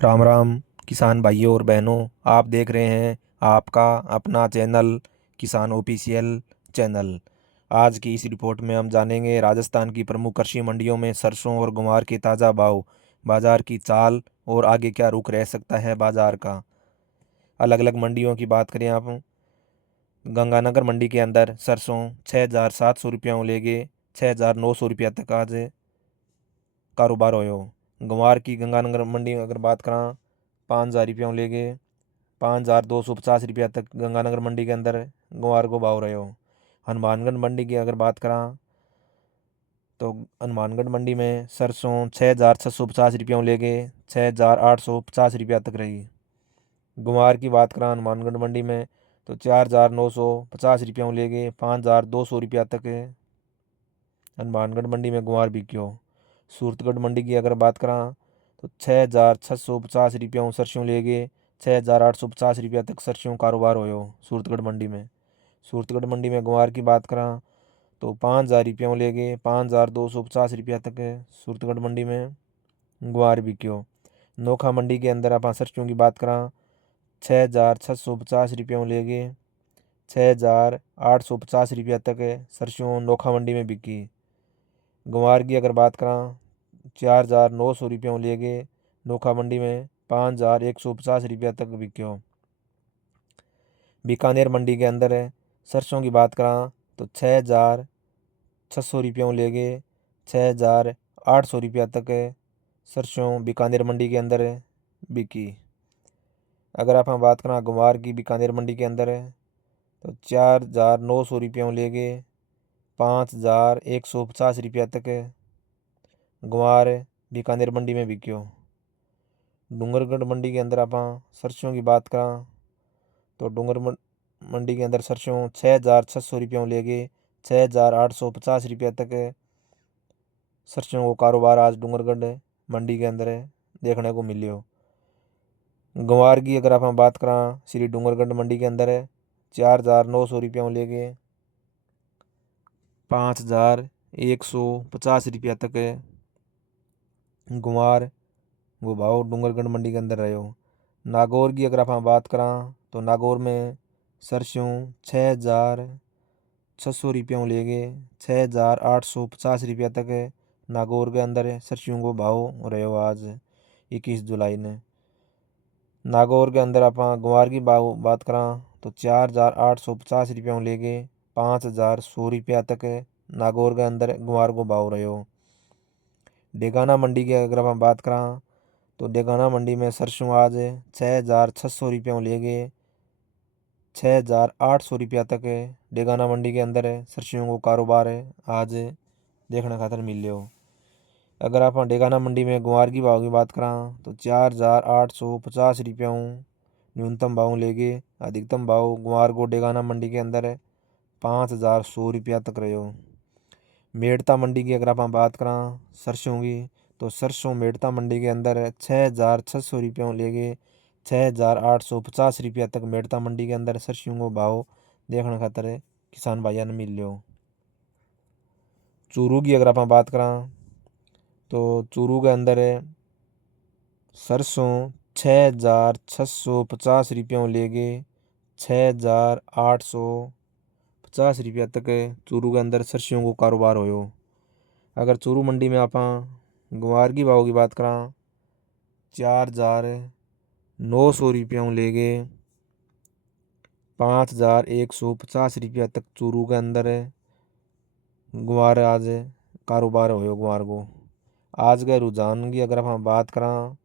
राम राम किसान भाइयों और बहनों। आप देख रहे हैं आपका अपना चैनल किसान ऑफिशियल चैनल। आज की इस रिपोर्ट में हम जानेंगे राजस्थान की प्रमुख कृषि मंडियों में सरसों और ग्वार के ताज़ा भाव, बाजार की चाल और आगे क्या रुख रह सकता है बाजार का। अलग अलग मंडियों की बात करें आप, गंगानगर मंडी के अंदर सरसों 6,700 रुपये लेके 6,900 रुपया तक आज कारोबार हो। ग्वार की गंगानगर मंडी में अगर बात करा 5,000 रुपये लेके 5,250 रुपया तक गंगानगर मंडी के अंदर ग्वार को भाव रहे हो। हनुमानगढ़ मंडी की अगर बात करा तो हनुमानगढ़ मंडी में सरसों 6,650 रुपये लेके 6,850 रुपया तक रही। ग्वार की बात करा हनुमानगढ़ मंडी में तो 4,950 रुपये लेके 5,200 रुपया तक हनुमानगढ़ मंडी में ग्वार बिकी हो। सूरतगढ़ मंडी की अगर बात करा तो 6,650 रुपये सरसों लेके 6,850 रुपया तक सरसों कारोबार हो सूरतगढ़ मंडी में। सूरतगढ़ मंडी में ग्वार की बात करा तो 5,000 रुपये लेके 5,250 रुपया तक सूरतगढ़ मंडी में ग्वार बिकी हो। नोखा मंडी के अंदर आप सरसों की बात करा 6,650 रुपये लेके 6,850 रुपया तक सरसों नोखा मंडी में बिकी। ग्वार की अगर बात करा 4,900 रुपये लेके नोखा मंडी में 5,150 रुपया तक बिक्यो। बीकानेर मंडी के अंदर सरसों की बात करा तो 6,600 रुपये लेके 6,800 रुपया तक सरसों बीकानेर मंडी के अंदर बिकी। अगर आप बात करा ग्वार की बीकानेर मंडी के अंदर तो 4,900 रुपये लेके 5,150 रुपया तक ग्वार बीकानेर मंडी में बिक्यो। डूंगरगढ़ मंडी के अंदर आप सरसों की बात करा तो मंडी के अंदर सरसों 6,600 रुपये लेके 6,850 रुपया तक सरसों को कारोबार आज डूंगरगढ़ मंडी के अंदर देखने को मिलियो। ग्वार की अगर आप बात करा श्री डूंगरगढ़ मंडी के अंदर 4,900 रुपये लेके 5,150 रुपया तक ग्वार वो भाव डूंगरगढ़ मंडी के अंदर रहे हो। नागौर की अगर आप बात करा तो नागौर में सरसों 6,600 रुपये लेके 6,850 रुपया तक नागौर के अंदर सरसों को भाव रहे हो आज 21 जुलाई ने। नागौर के अंदर आप ग्वार की बात करा तो 4,850 रुपये लेके 5,100 रुपया तक नागौर के अंदर ग्वार को भाव रहे हो। डेगाना मंडी की अगर आप बात करा तो डेगाना मंडी में सरसों आज 6,600 रुपये लेके 6,800 रुपया तक डेगाना मंडी के अंदर सरसों को कारोबार आज देखने खातर मिल हो। अगर आप डेगाना मंडी में ग्वार की भाव की बात करा तो 4,850 रुपये न्यूनतम भाव लेके अधिकतम भाव ग्वार को डेगाना मंडी के अंदर 5,100 रुपया तक रहे हो। मेड़ता मंडी की अगर आप बात करा सरसों की तो सरसों मेड़ता मंडी के अंदर 6,600 रुपये लेके 6,850 रुपया तक मेड़ता मंडी के अंदर सरसों को भाव देखने खातर किसान भाइयों ने मिल लो। चूरू की अगर आप बात करा तो चूरू के अंदर सरसों 6,650 रुपये लेके 6,850 रुपया तक चूरू के अंदर सरसों को कारोबार हो। अगर चूरू मंडी में आप ग्वार की भाव की बात करा 4,900 रुपये लेके 5,150 रुपया तक चूरू के अंदर ग्वार आज कारोबार हो ग्वार को। आज के रुझान की अगर आप बात करा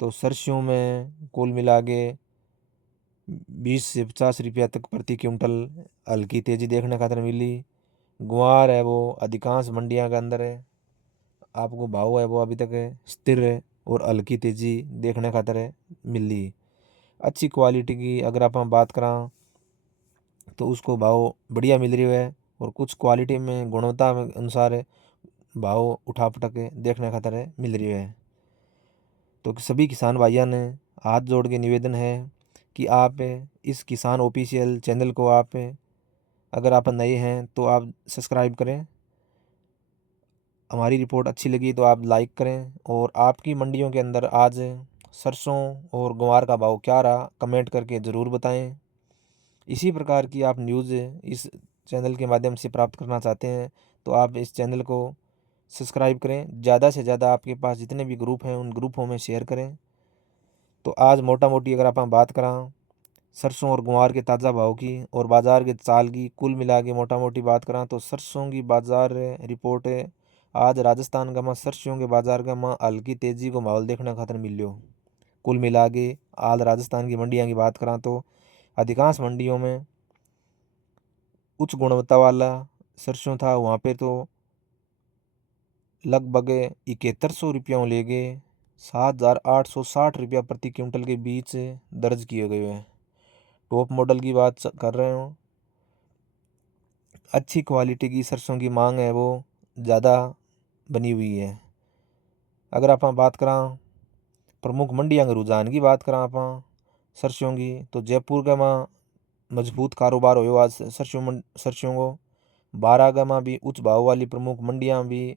तो सरसों में कुल मिला के 20 से 50 रुपया तक प्रति क्विंटल हल्की तेजी देखने खातर मिली। ग्वार है वो अधिकांश मंडियों के अंदर आपको भाव है वो अभी तक स्थिर है और हल्की तेजी देखने खातर मिली। अच्छी क्वालिटी की अगर आप बात करा तो उसको भाव बढ़िया मिल रही है और कुछ क्वालिटी में गुणवत्ता में अनुसार भाव उठा पटक देखने खातर मिल रही है। तो सभी किसान भाइयों ने हाथ जोड़ के निवेदन है कि आप इस किसान ऑफिशियल चैनल को आप अगर आप नए हैं तो आप सब्सक्राइब करें। हमारी रिपोर्ट अच्छी लगी तो आप लाइक करें और आपकी मंडियों के अंदर आज सरसों और ग्वार का भाव क्या रहा, कमेंट करके ज़रूर बताएं। इसी प्रकार की आप न्यूज़ इस चैनल के माध्यम से प्राप्त करना चाहते हैं तो आप इस चैनल को सब्सक्राइब करें। ज़्यादा से ज़्यादा आपके पास जितने भी ग्रुप हैं उन ग्रुपों में शेयर करें। तो आज मोटा मोटी अगर आप बात करें सरसों और ग्वार के ताज़ा भाव की और बाज़ार के चाल की कुल मिला के मोटा मोटी बात करें तो सरसों की बाज़ार रिपोर्ट है आज राजस्थान का सरसों के बाज़ार का हल्की तेज़ी को माहौल देखने खातर मिलियो। कुल मिला के आज राजस्थान की मंडियाँ की बात करें तो अधिकांश मंडियों में उच्च गुणवत्ता वाला सरसों था, वहाँ पे तो लगभग 7100 रुपयों ले गए 7860 रुपया प्रति क्विंटल के बीच दर्ज किए गए हैं। टॉप मॉडल की बात कर रहे हो, अच्छी क्वालिटी की सरसों की मांग है वो ज़्यादा बनी हुई है। अगर आप बात करें प्रमुख मंडियां के रुझान की बात करें आप सरसों की तो जयपुर का माँ मजबूत कारोबार हो आज सरसों को 12 का माँ भी उच्च भाव वाली प्रमुख मंडियां भी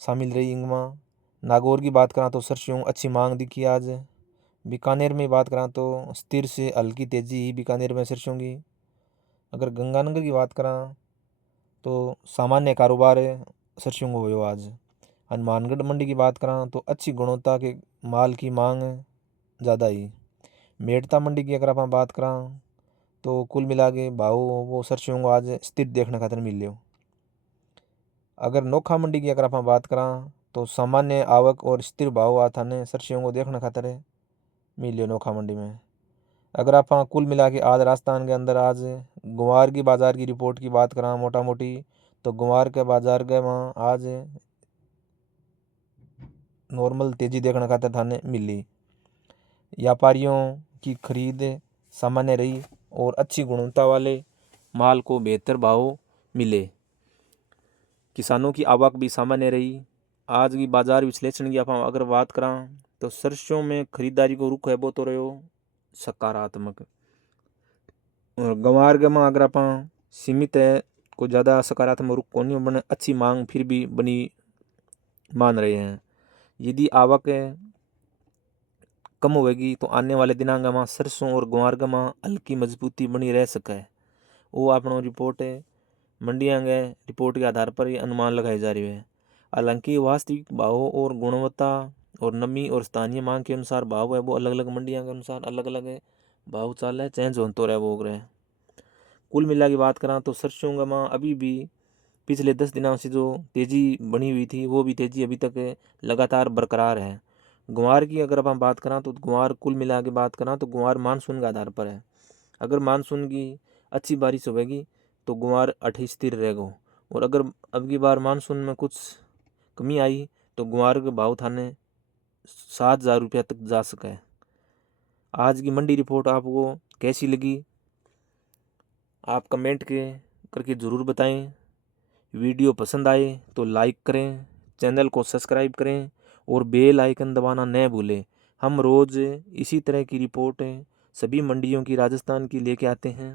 शामिल रही इनमें। नागौर की बात करें तो सरसों अच्छी मांग दिखी आज। बीकानेर में बात करें तो स्थिर से हल्की तेज़ी ही बीकानेर में सरसों की। अगर गंगानगर की बात करें तो सामान्य कारोबार है सरसों को हुआ आज। हनुमानगढ़ मंडी की बात करें तो अच्छी गुणवत्ता के माल की मांग ज़्यादा ही। मेड़ता मंडी की अगर आप बात करें तो कुल मिला के भाव वो सरसों को आज स्थिर देखने खातर मिल लियो। अगर नोखा मंडी की अगर आप बात करें तो सामान्य आवक और स्थिर भाव आता ने सरसों को देखने खातर मिल लियो नोखा मंडी में। अगर आप कुल मिला के आज राजस्थान के अंदर आज ग्वार की बाज़ार की रिपोर्ट की बात करें मोटा मोटी तो ग्वार के बाज़ार के वहाँ आज नॉर्मल तेज़ी देखने खातर थाने मिली। व्यापारियों की खरीद सामान्य रही और अच्छी गुणवत्ता वाले माल को बेहतर भाव मिले। किसानों की आवक भी सामान्य रही। आज की बाज़ार विश्लेषण की आप अगर बात करें तो सरसों में खरीदारी को रुख है वो तो रहो सकारात्मक। और गंवार गमा अगर आप सीमित है को ज़्यादा सकारात्मक रुख कौन बने, अच्छी मांग फिर भी बनी मान रहे हैं। यदि आवक कम होगी तो आने वाले दिनांक में सरसों और ग्वार गमा हल्की मजबूती बनी रह सके। वो अपना रिपोर्ट है मंडियां के रिपोर्ट के आधार पर ये अनुमान लगाए जा रहे हैं। हालांकि वास्तविक भाव और गुणवत्ता और नमी और स्थानीय मांग के अनुसार भाव है वो अलग अलग मंडियां के अनुसार अलग अलग है भाव चाल है चेंज हो तो रहे वो रहे। कुल मिला की बात करा तो सरसों का माँ अभी भी पिछले 10 दिनों से जो तेज़ी बनी हुई थी वो भी तेज़ी अभी तक लगातार बरकरार है। ग्वार की अगर हम बात करें तो ग्वार कुल मिला के बात करें तो ग्वार मानसून के आधार पर है। अगर मानसून की अच्छी बारिश होगी तो ग्वार अठी स्थिर रहेगा और अगर अब की बार मानसून में कुछ कमी आई तो ग्वार के भाव थाने 7,000 रुपया तक जा सके। आज की मंडी रिपोर्ट आपको कैसी लगी आप कमेंट करके ज़रूर बताएं। वीडियो पसंद आए तो लाइक करें, चैनल को सब्सक्राइब करें और बेल आइकन दबाना न भूलें। हम रोज़ इसी तरह की रिपोर्टें सभी मंडियों की राजस्थान की लेके आते हैं।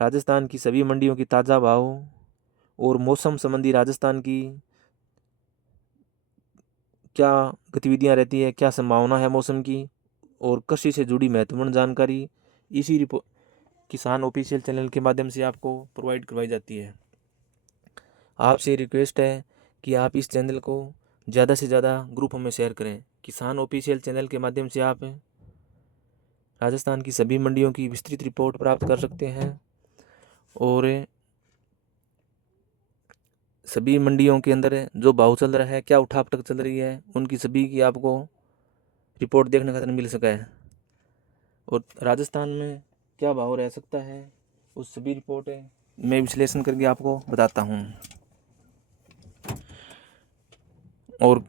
राजस्थान की सभी मंडियों की ताज़ा भाव और मौसम संबंधी राजस्थान की क्या गतिविधियां रहती है, क्या संभावना है मौसम की और कृषि से जुड़ी महत्वपूर्ण जानकारी इसी रिपोर्ट किसान ऑफिशियल चैनल के माध्यम से आपको प्रोवाइड करवाई जाती है। आपसे रिक्वेस्ट है कि आप इस चैनल को ज़्यादा से ज़्यादा ग्रुपों में शेयर करें। किसान ऑफिशियल चैनल के माध्यम से आप राजस्थान की सभी मंडियों की विस्तृत रिपोर्ट प्राप्त कर सकते हैं और सभी मंडियों के अंदर जो भाव चल रहा है, क्या उठापटक चल रही है, उनकी सभी की आपको रिपोर्ट देखने का मिल सका है और राजस्थान में क्या भाव रह सकता है उस सभी रिपोर्ट मैं विश्लेषण करके आपको बताता हूँ। और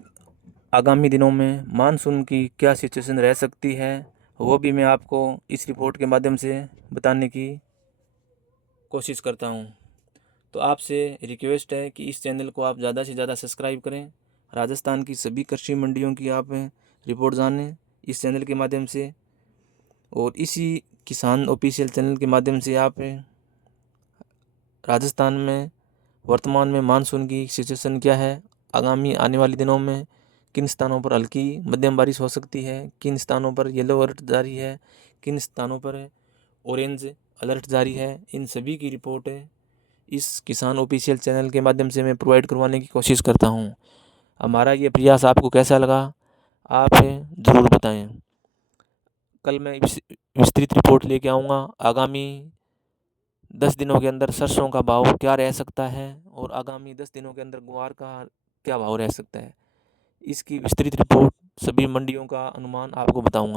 आगामी दिनों में मानसून की क्या सिचुएशन रह सकती है वो भी मैं आपको इस रिपोर्ट के माध्यम से बताने की कोशिश करता हूँ। तो आपसे रिक्वेस्ट है कि इस चैनल को आप ज़्यादा से ज़्यादा सब्सक्राइब करें। राजस्थान की सभी कृषि मंडियों की आप रिपोर्ट जानें इस चैनल के माध्यम से और इसी किसान ऑफिशियल चैनल के माध्यम से आप राजस्थान में वर्तमान में मानसून की सिचुएशन क्या है, आगामी आने वाले दिनों में किन स्थानों पर हल्की मध्यम बारिश हो सकती है, किन स्थानों पर येलो अलर्ट जारी है, किन स्थानों पर ऑरेंज अलर्ट जारी है। इन सभी की रिपोर्ट इस किसान ऑफिशियल चैनल के माध्यम से मैं प्रोवाइड करवाने की कोशिश करता हूँ। हमारा ये प्रयास आपको कैसा लगा, आप ज़रूर बताएं। कल मैं विस्तृत रिपोर्ट लेके आऊँगा। आगामी 10 दिनों के अंदर सरसों का भाव क्या रह सकता है और आगामी 10 दिनों के अंदर ग्वार का क्या भाव रह सकता है, इसकी विस्तृत रिपोर्ट, सभी मंडियों का अनुमान आपको बताऊंगा।